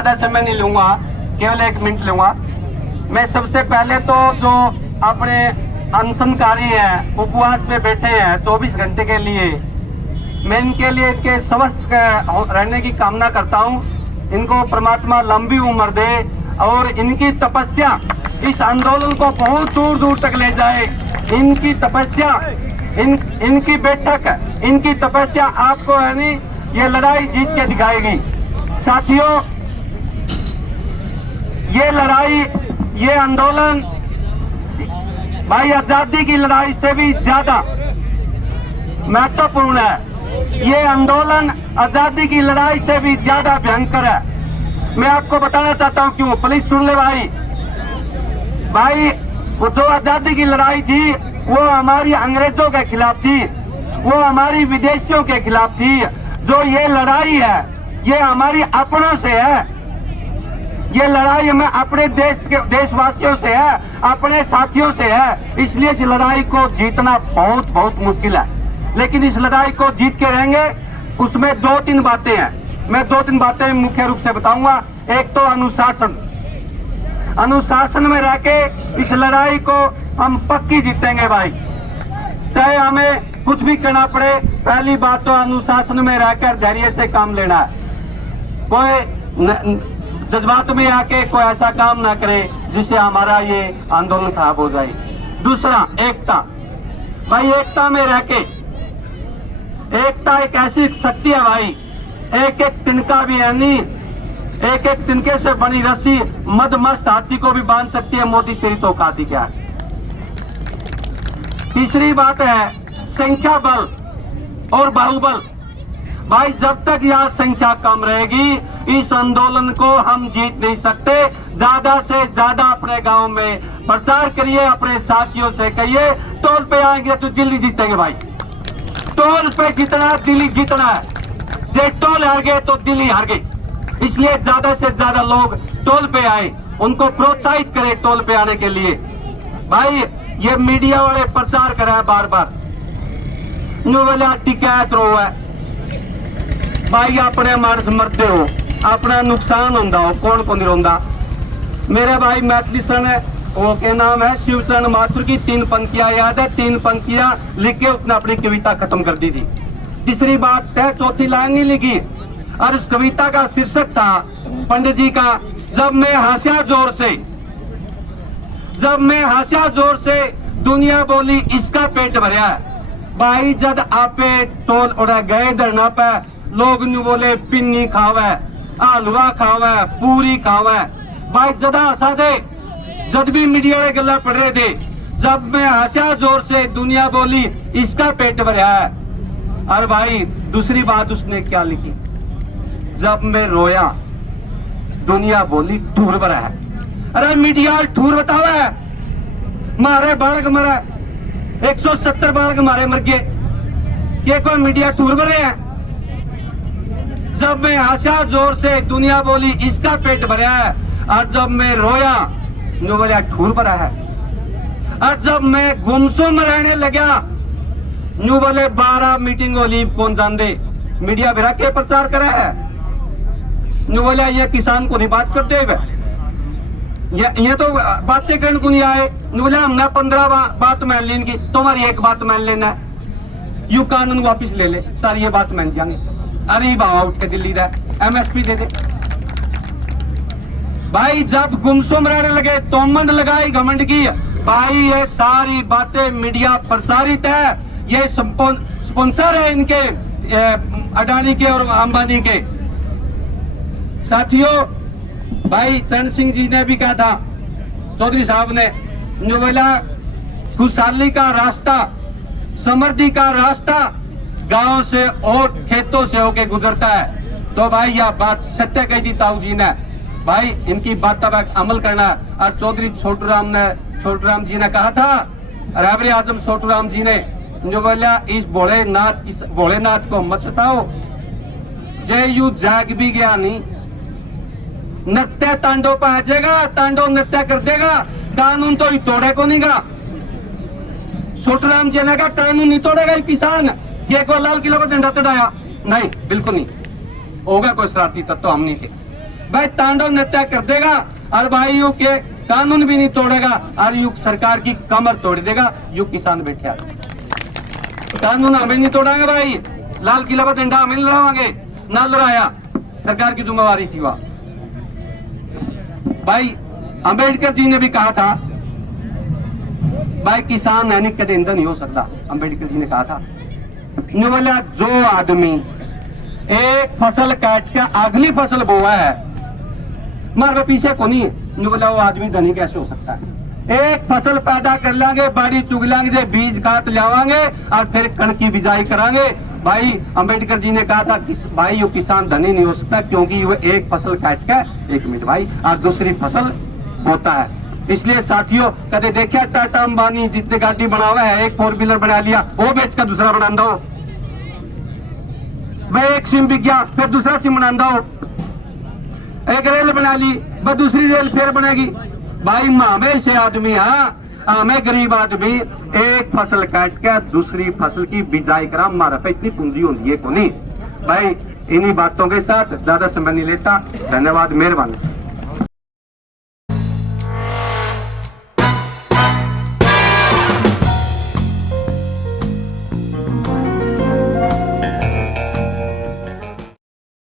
ज़्यादा समय नहीं लूँगा, केवल 1 मिनट लूँगा। मैं सबसे पहले तो जो अपने अनशनकारी हैं, उपवास पे बैठे हैं 24 घंटे के लिए, मैं इनके लिए इनके स्वस्थ रहने की कामना करता हूँ। इनको परमात्मा लंबी उम्र दे और इनकी तपस्या इस आंदोलन को बहुत दूर दूर तक ले जाए। इनकी तपस्या, इनकी बैठक, इनकी तपस्या आपको है नहीं, ये लड़ाई जीत के दिखाएगी। साथियों, ये लड़ाई, ये आंदोलन भाई आजादी की लड़ाई से भी ज्यादा महत्वपूर्ण है। ये आंदोलन आजादी की लड़ाई से भी ज्यादा भयंकर है। मैं आपको बताना चाहता हूं क्यों। प्लीज सुन ले भाई, वो जो आजादी की लड़ाई थी वो हमारी अंग्रेजों के खिलाफ थी, वो हमारी विदेशियों के खिलाफ थी। जो ये लड़ाई है ये हमारी अपनों से है, ये लड़ाई हमें अपने देशवासियों से है, अपने साथियों से है। इसलिए इस लड़ाई को जीतना बहुत बहुत मुश्किल है, लेकिन इस लड़ाई को जीत के रहेंगे। उसमें 2-3 बातें हैं, मैं 2-3 बातें मुख्य रूप से बताऊंगा। एक तो अनुशासन में रह के इस लड़ाई को हम पक्की जीतेंगे भाई, चाहे हमें कुछ भी करना पड़े। पहली बात तो अनुशासन में रहकर धैर्य से काम लेना है। कोई जज्बात में आके कोई ऐसा काम ना करे जिससे हमारा ये आंदोलन खराब हो जाए। दूसरा, एकता। भाई एकता में रह के, एकता एक ऐसी शक्ति है भाई, एक एक तिनका भी है नहीं, एक एक तिनके से बनी रस्सी मदमस्त हाथी को भी बांध सकती है। मोदी तेरी तो औकात ही क्या है। तीसरी बात है संख्या बल और बाहुबल। भाई जब तक यहाँ संख्या कम रहेगी इस आंदोलन को हम जीत नहीं सकते। ज्यादा से ज्यादा अपने गांव में प्रचार करिए, अपने साथियों से कहिए, टोल पे आएंगे तो दिल्ली जीतेंगे भाई। टोल पे जितना दिल्ली जीतना है, जे टोल हार गए तो दिल्ली हार गई। इसलिए ज्यादा से ज्यादा लोग टोल पे आए, उनको प्रोत्साहित करें टोल पे आने के लिए। भाई ये मीडिया वाले प्रचार कर रहे हैं बार बार, न्यू वाला टिकैत रो है भाई, अपने मानस मरते हो, अपना नुकसान होता हो, कौन को नहीं रोंदा। मेरे भाई मैथिली शरण है, वो के नाम है शिवचरण माथुर की 3 पंक्तियां याद है, 3 पंक्तियां लिख के उसने अपनी कविता खत्म कर दी थी। तीसरी बात है, चौथी लाइन नहीं लिखी और उस कविता का शीर्षक था पंडित जी का, जब मैं हंसा जोर से, जब मैं हंसा जोर से दुनिया बोली इसका पेट भरया है। भाई जब आपे टोल उड़ा गए धरना पे, लोग न्यू बोले पिन्नी खावे, हलवा खावे, पूरी खावे। भाई ज्यादा हंसा दे, जब भी मीडिया वाले गल्ला पढ़ रहे थे, जब मैं हंसा जोर से दुनिया बोली इसका पेट भरया है। और भाई दूसरी बात उसने क्या लिखी, जब मैं रोया दुनिया बोली ठूर भरा है। अरे मीडिया ठूर बतावा है, मारे बालक मरा 170 बालक मारे मर गए, ये कोई मीडिया ठूर भरे हैं। जब मैं हंसा जोर से दुनिया बोली इसका पेट भरा है, और जब मैं रोया न्यू बोलिया ठूर भरा है। और जब मैं गुमसुम रहने लगा न्यू बोले 12 मीटिंग होली कौन जानते, मीडिया भरा के प्रचार करा है। न्यू बोलिया ये किसान को नहीं बात करते हुए, ये तो बातें करने को नहीं आए। न्यू बोलिया हमने 15 बात मान ली इनकी, तुम्हारी एक बात मान लेना है, यू कानून वापिस ले ले, सारी ये बात मान जाएंगे। अरे बाबा उठ के दिल्ली रहा MSP दे दे। भाई जब गुमसुम रहने लगे, तोमंड लगाई घमंड की, भाई ये सारी बातें मीडिया प्रचारित है, ये स्पॉन्सर है इनके अडानी के और अंबानी के। साथियों, भाई चरण सिंह जी ने भी कहा था, चौधरी साहब ने, जो बोला खुशहाली का रास्ता, समृद्धि का रास्ता गांव से और खेतों से होके गुजरता है। तो भाई यह बात सत्य कही थी ताऊ जी ने, भाई इनकी बात पर अमल करना। और चौधरी छोटूराम जी ने कहा था, रहबरे आजम छोटूराम जी ने, जो बोला इस भोलेनाथ को मत सताओ, जय यू जाग भी गया नहीं, नृत्य तांडव पे आ जाएगा, तांडव नृत्य कर देगा, कानून तो ही तोड़े को नहीं गा। छोटूराम जी ने कहा कानून नहीं तोड़ेगा किसान, ये कोई लाल किला पर झंडा चढ़ाया नहीं, बिल्कुल नहीं होगा कोई शरारती तत्व, हम नहीं थे। भाई तांडव नृत्य कर देगा और भाई यू के कानून भी नहीं तोड़ेगा और यू सरकार की कमर तोड़ देगा। यू किसान बैठे कानून हमें नहीं तोड़ांगे भाई, लाल किला पर डंडा हमें लड़ावांगे, ना लड़ाया सरकार की जिम्मेवारी थी वह। भाई अंबेडकर जी ने भी कहा था भाई किसान यानी कदे इंदा नहीं हो सकता। अंबेडकर जी ने कहा था बोला जो आदमी एक फसल काट के अगली फसल बोआ है मार पीछे को नहीं बोला वो आदमी धनी कैसे हो सकता है। एक फसल पैदा कर लेंगे, बाड़ी चुग लेंगे, बीज खाद लावांगे और फिर कणक की बिजाई करांगे। भाई अंबेडकर जी ने कहा था कि भाई ये किसान धनी नहीं हो सकता क्योंकि वो एक फसल काट के 1 मिनट भाई और दूसरी फसल बोता है। इसलिए साथियों कदे देखिए टाटा अंबानी जितने गाड़ी बनावा है, एक 4 व्हीलर बना लिया वो बेच कर दूसरा बना दो, भाई एक सिम बिक गया फिर दूसरा सिम बना दो, एक रेल बना ली वह दूसरी रेल फिर बनेगी। भाई हमें से आदमी हमें गरीब आदमी एक फसल काट के दूसरी फसल की बिजाई करा हमारा पे इतनी पूंजी होती है को नहीं। भाई इन्हीं बातों के साथ ज्यादा समय नहीं लेता। धन्यवाद, मेहरबानी।